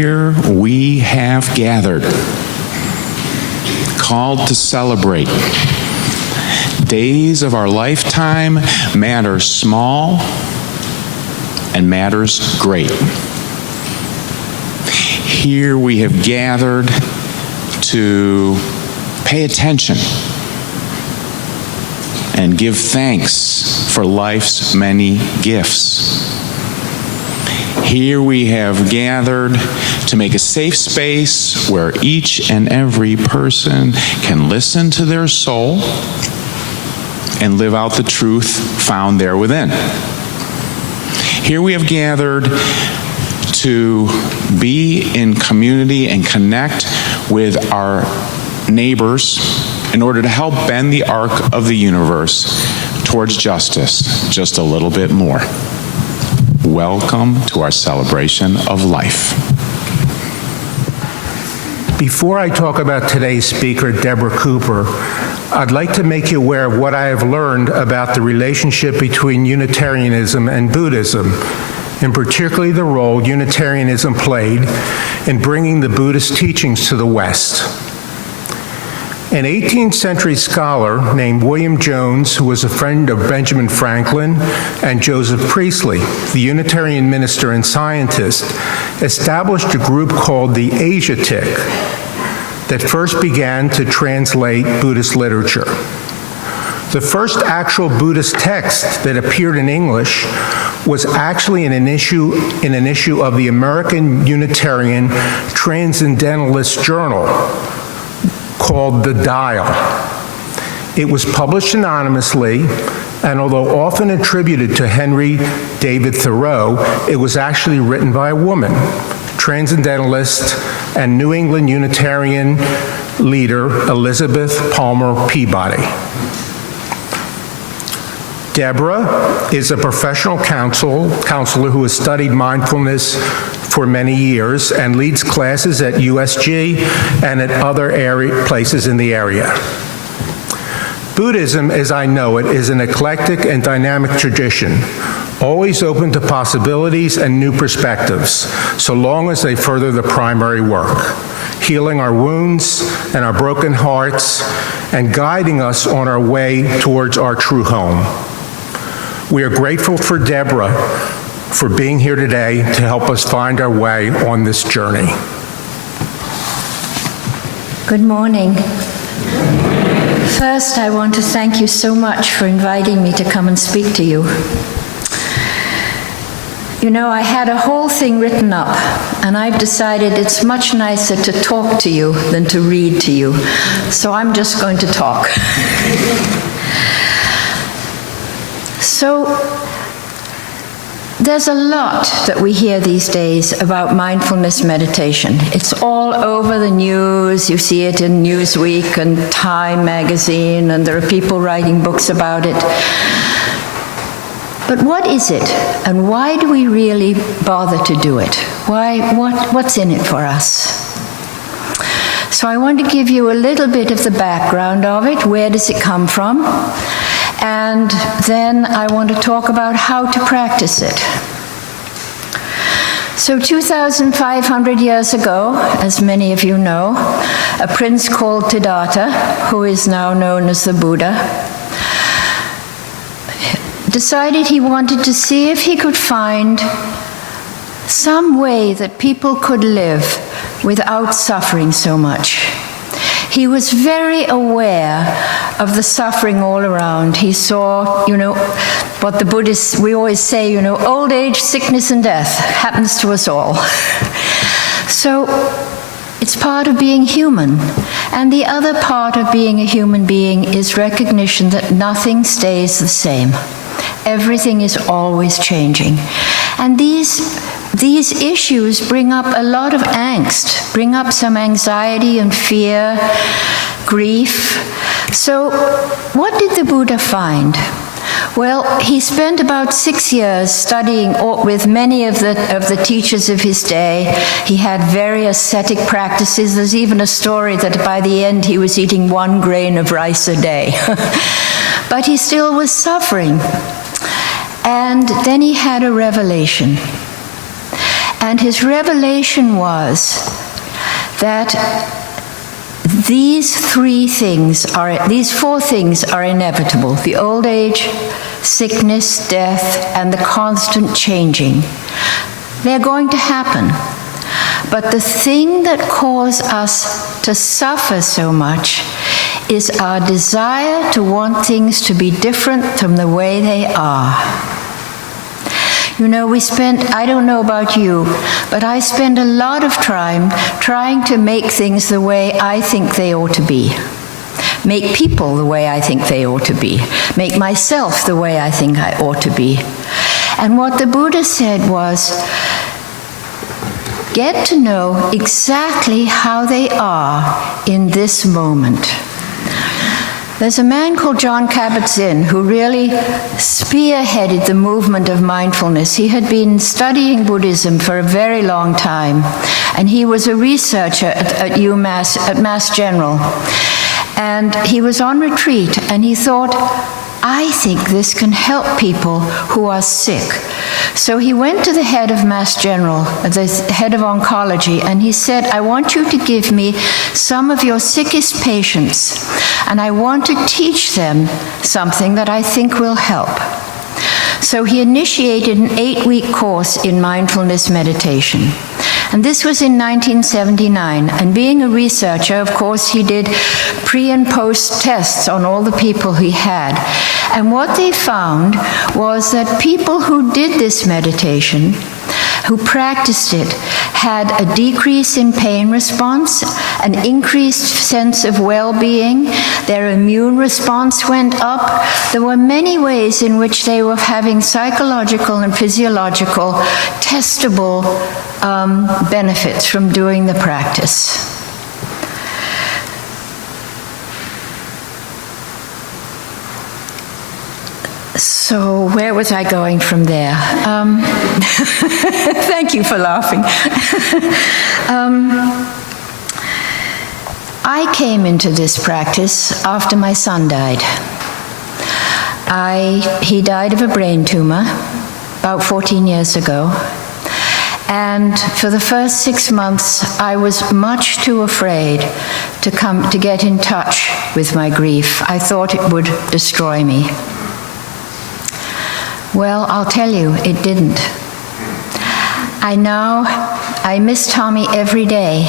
here we have gathered, called to celebrate. Days of our lifetime matter small and matters great. Here we have gathered to pay attention and give thanks for life's many gifts. Here we have gathered to make a safe space where each and every person can listen to their soul and live out the truth found there within. Here we have gathered to be in community and connect with our neighbors in order to help bend the arc of the universe towards justice just a little bit more. Welcome to our celebration of life. Before I talk about today's speaker, Deborah Cooper, I'd like to make you aware of what I have learned about the relationship between Unitarianism and Buddhism, and particularly the role Unitarianism played in bringing the Buddhist teachings to the West. An 18th century scholar named William Jones, who was a friend of Benjamin Franklin and Joseph Priestley, the Unitarian minister and scientist, established a group called the Asiatic that first began to translate Buddhist literature. The first actual Buddhist text that appeared in English was actually in an issue of the American Unitarian Transcendentalist Journal called The Dial. It was published anonymously, and although often attributed to Henry David Thoreau, it was actually written by a woman, Transcendentalist and New England Unitarian leader Elizabeth Palmer Peabody. Deborah is a professional counselor who has studied mindfulness for many years and leads classes at USG and at other places in the area. Buddhism, as I know it, is an eclectic and dynamic tradition, always open to possibilities and new perspectives, so long as they further the primary work, healing our wounds and our broken hearts and guiding us on our way towards our true home. We are grateful for Deborah for being here today to help us find our way on this journey. Good morning. First, I want to thank you so much for inviting me to come and speak to you. You know, I had a whole thing written up, and I've decided it's much nicer to talk to you than to read to you, so I'm just going to talk. So, there's a lot that we hear these days about mindfulness meditation. It's all over the news. You see it in Newsweek and Time magazine, and there are people writing books about it. But what is it, and why do we really bother to do it? What's in it for us? So I want to give you a little bit of the background of it. Where does it come from? And then I want to talk about how to practice it. So 2,500 years ago, as many of you know, a prince called Siddhartha, who is now known as the Buddha, decided he wanted to see if he could find some way that people could live without suffering so much. He was very aware of the suffering all around. He saw, what the Buddhists, we always say, old age, sickness, and death happens to us all. So it's part of being human. And the other part of being a human being is recognition that nothing stays the same. Everything is always changing. And these issues bring up a lot of angst, bring up some anxiety and fear, grief. So what did the Buddha find? Well, he spent about 6 years studying with many of the teachers of his day. He had very ascetic practices. There's even a story that by the end he was eating 1 grain of rice a day. But he still was suffering. And then he had a revelation. And his revelation was that these four things are inevitable: the old age, sickness, death, and the constant changing. They're going to happen. But the thing that causes us to suffer so much is our desire to want things to be different from the way they are. You know, I don't know about you, but I spend a lot of time trying to make things the way I think they ought to be. Make people the way I think they ought to be. Make myself the way I think I ought to be. And what the Buddha said was, get to know exactly how they are in this moment. There's a man called John Kabat-Zinn who really spearheaded the movement of mindfulness. He had been studying Buddhism for a very long time, and he was a researcher at UMass, at Mass General. And he was on retreat, and he thought, I think this can help people who are sick. So he went to the head of Mass General, the head of oncology, and he said, I want you to give me some of your sickest patients, and I want to teach them something that I think will help. So he initiated an 8-week course in mindfulness meditation. And this was in 1979. And being a researcher, of course, he did pre- and post-tests on all the people he had. And what they found was that people who did this meditation, who practiced it, had a decrease in pain response, an increased sense of well-being, their immune response went up. There were many ways in which they were having psychological and physiological testable benefits from doing the practice. So where was I going from there? Thank you for laughing. I came into this practice after my son died. He died of a brain tumor about 14 years ago. And for the first 6 months, I was much too afraid to get in touch with my grief. I thought it would destroy me. Well, I'll tell you, it didn't. I miss Tommy every day,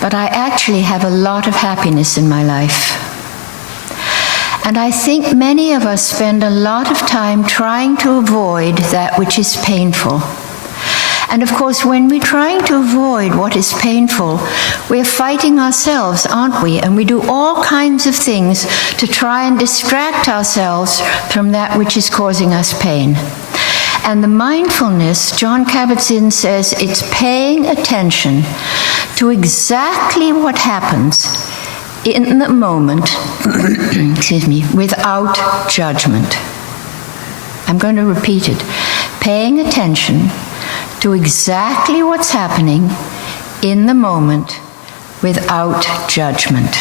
but I actually have a lot of happiness in my life. And I think many of us spend a lot of time trying to avoid that which is painful. And of course, when we're trying to avoid what is painful, we're fighting ourselves, aren't we? And we do all kinds of things to try and distract ourselves from that which is causing us pain. And the mindfulness, John Kabat-Zinn says, it's paying attention to exactly what happens in the moment, excuse me, without judgment. I'm going to repeat it. Paying attention to exactly what's happening in the moment without judgment.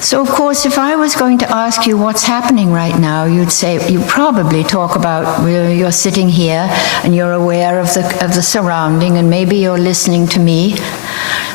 So, of course, if I was going to ask you what's happening right now, you'd probably talk about you're sitting here and you're aware of the surrounding and maybe you're listening to me.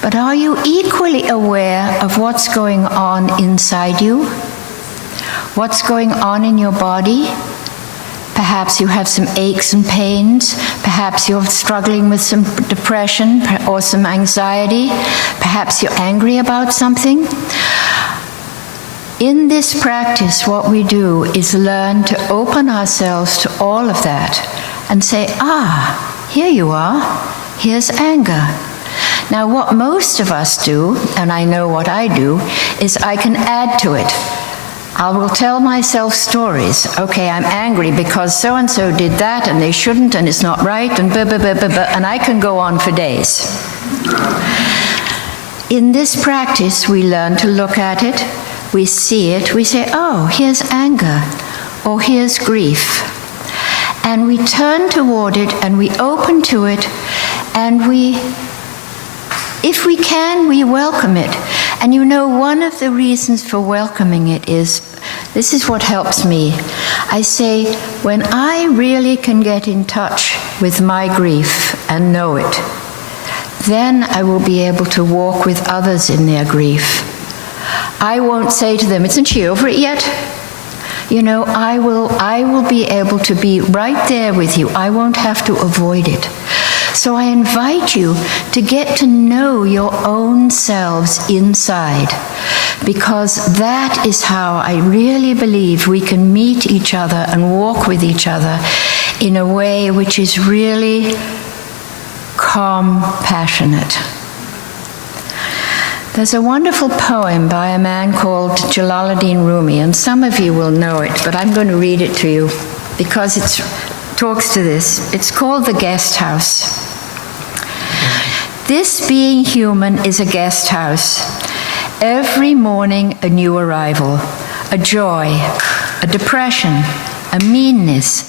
But are you equally aware of what's going on inside you? What's going on in your body? Perhaps you have some aches and pains. Perhaps you're struggling with some depression or some anxiety. Perhaps you're angry about something. In this practice, what we do is learn to open ourselves to all of that and say, here you are. Here's anger. Now, what most of us do, and I know what I do, is I can add to it. I will tell myself stories. Okay, I'm angry because so-and-so did that and they shouldn't and it's not right and blah, blah, blah, blah, blah, and I can go on for days. In this practice, we learn to look at it, we see it, we say, oh, here's anger, or here's grief. And we turn toward it and we open to it and if we can, we welcome it. And you know, one of the reasons for welcoming it is, this is what helps me. I say, when I really can get in touch with my grief and know it. Then I will be able to walk with others in their grief. I won't say to them, "Isn't she over it yet?" You know, I will be able to be right there with you. I won't have to avoid it. So I invite you to get to know your own selves inside, because that is how I really believe we can meet each other and walk with each other in a way which is really compassionate. There's a wonderful poem by a man called Jalaluddin Rumi, and some of you will know it, but I'm going to read it to you because it talks to this. It's called The Guest House. This being human is a guest house. Every morning a new arrival, a joy, a depression, a meanness.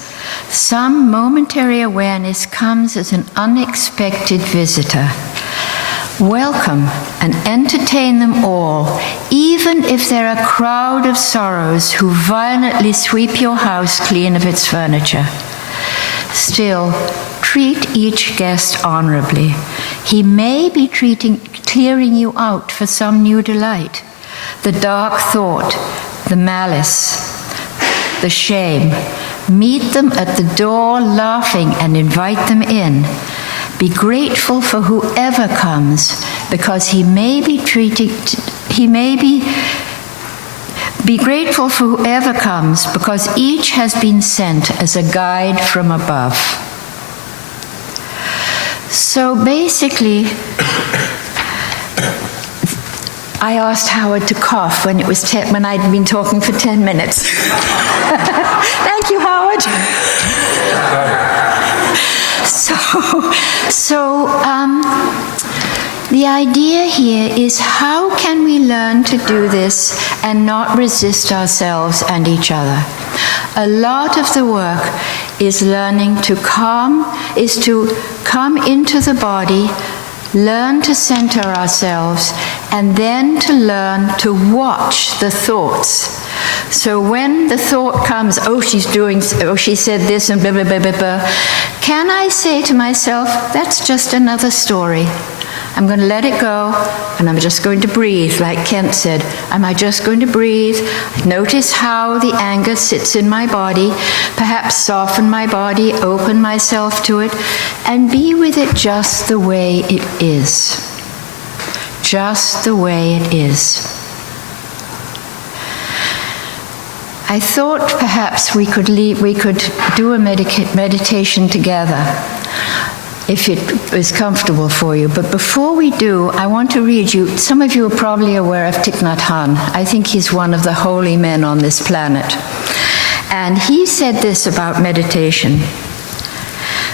Some momentary awareness comes as an unexpected visitor. Welcome and entertain them all, even if they're a crowd of sorrows who violently sweep your house clean of its furniture. Still, treat each guest honorably. He may be clearing you out for some new delight. The dark thought, the malice, the shame. Meet them at the door laughing and invite them in. Be grateful for whoever comes, because be grateful for whoever comes, because each has been sent as a guide from above. So basically, I asked Howard to cough when I'd been talking for 10 minutes. Thank you, Howard. So the idea here is, how can we learn to do this and not resist ourselves and each other? A lot of the work is learning to come into the body, learn to center ourselves, and then to learn to watch the thoughts. So when the thought comes, she said this and blah, blah, blah, blah, blah, can I say to myself, that's just another story. I'm going to let it go, and I'm just going to breathe, like Kent said. Am I just going to breathe? Notice how the anger sits in my body, perhaps soften my body, open myself to it, and be with it just the way it is. Just the way it is. I thought perhaps we could do a meditation together, if it was comfortable for you. But before we do, I want to read you, some of you are probably aware of Thich Nhat Hanh. I think he's one of the holy men on this planet. And he said this about meditation.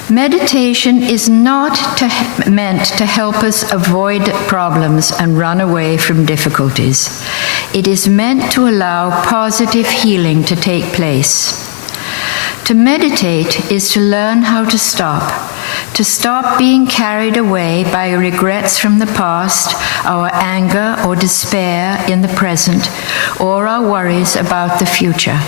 Meditation is not meant to help us avoid problems and run away from difficulties. It is meant to allow positive healing to take place. To meditate is to learn how to stop being carried away by regrets from the past, our anger or despair in the present, or our worries about the future.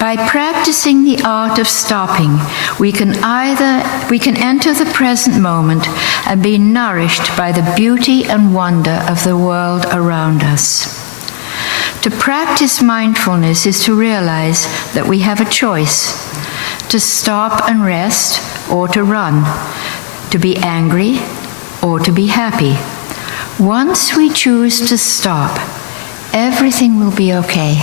By practicing the art of stopping, we can enter the present moment and be nourished by the beauty and wonder of the world around us. To practice mindfulness is to realize that we have a choice: to stop and rest or to run, to be angry or to be happy. Once we choose to stop, everything will be okay.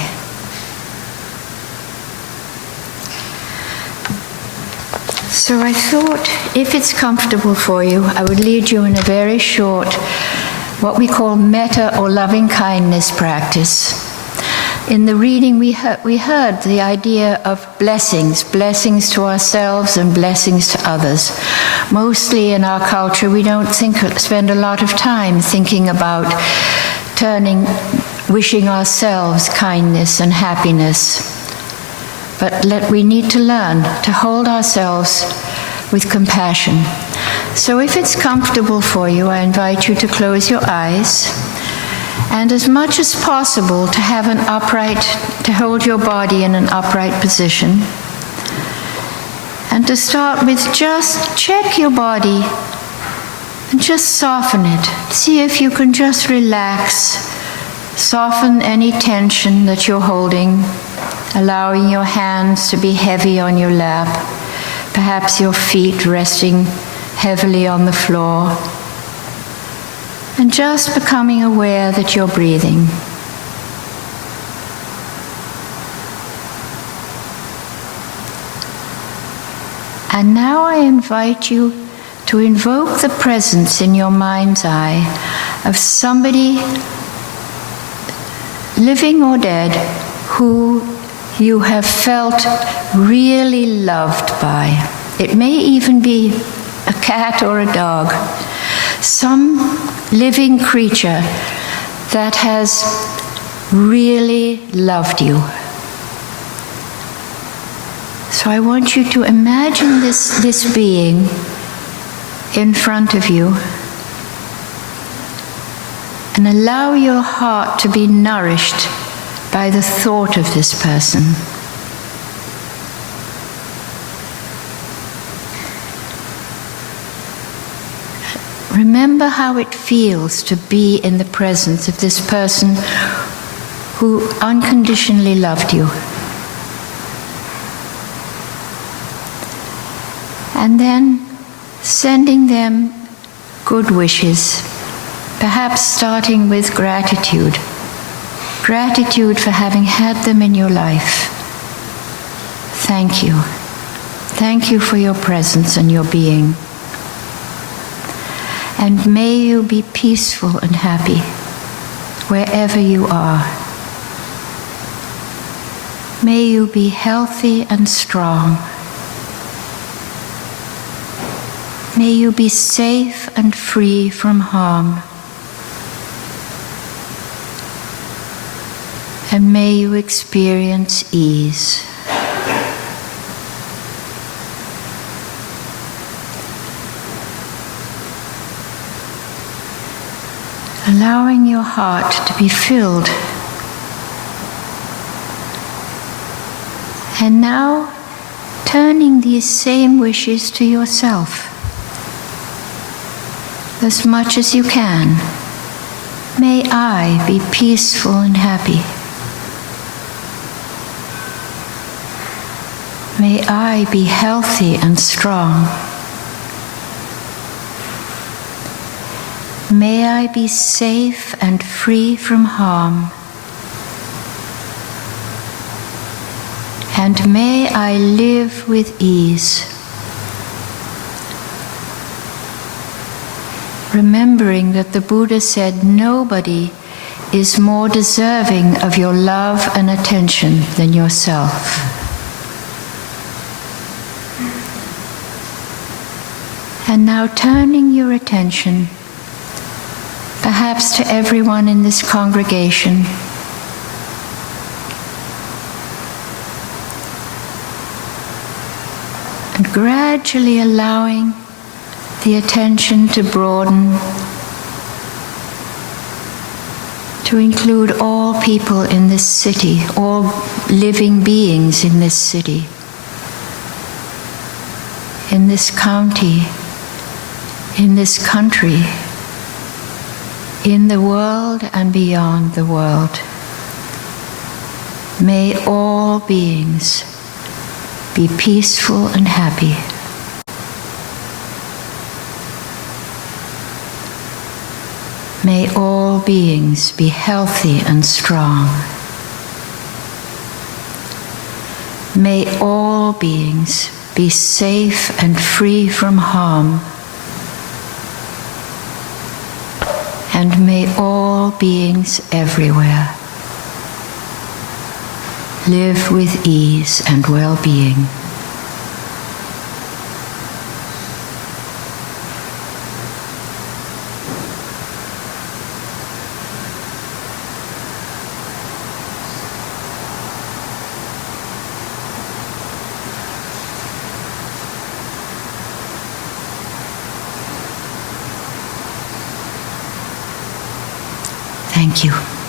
So I thought, if it's comfortable for you, I would lead you in a very short, what we call metta or loving kindness practice. In the reading we heard the idea of blessings to ourselves and blessings to others. Mostly in our culture, we don't spend a lot of time thinking about wishing ourselves kindness and happiness. But we need to learn to hold ourselves with compassion. So if it's comfortable for you, I invite you to close your eyes, and as much as possible to hold your body in an upright position. And to start with, just check your body and just soften it. See if you can just relax. Soften any tension that you're holding, allowing your hands to be heavy on your lap, perhaps your feet resting heavily on the floor, and just becoming aware that you're breathing. And now I invite you to invoke the presence in your mind's eye of somebody, living or dead, who you have felt really loved by. It may even be a cat or a dog, some living creature that has really loved you. So I want you to imagine this being in front of you and allow your heart to be nourished by the thought of this person. Remember how it feels to be in the presence of this person who unconditionally loved you. And then sending them good wishes, perhaps starting with gratitude. Gratitude for having had them in your life. Thank you. Thank you for your presence and your being. And may you be peaceful and happy wherever you are. May you be healthy and strong. May you be safe and free from harm. And may you experience ease. Allowing your heart to be filled. And now turning these same wishes to yourself. As much as you can. May I be peaceful and happy. May I be healthy and strong. May I be safe and free from harm. And may I live with ease. Remembering that the Buddha said nobody is more deserving of your love and attention than yourself. And now turning your attention, perhaps to everyone in this congregation, and gradually allowing the attention to broaden, to include all people in this city, all living beings in this city, in this county, in this country, in the world and beyond the world. May all beings be peaceful and happy. May all beings be healthy and strong. May all beings be safe and free from harm. And may all beings everywhere live with ease and well-being. Thank you.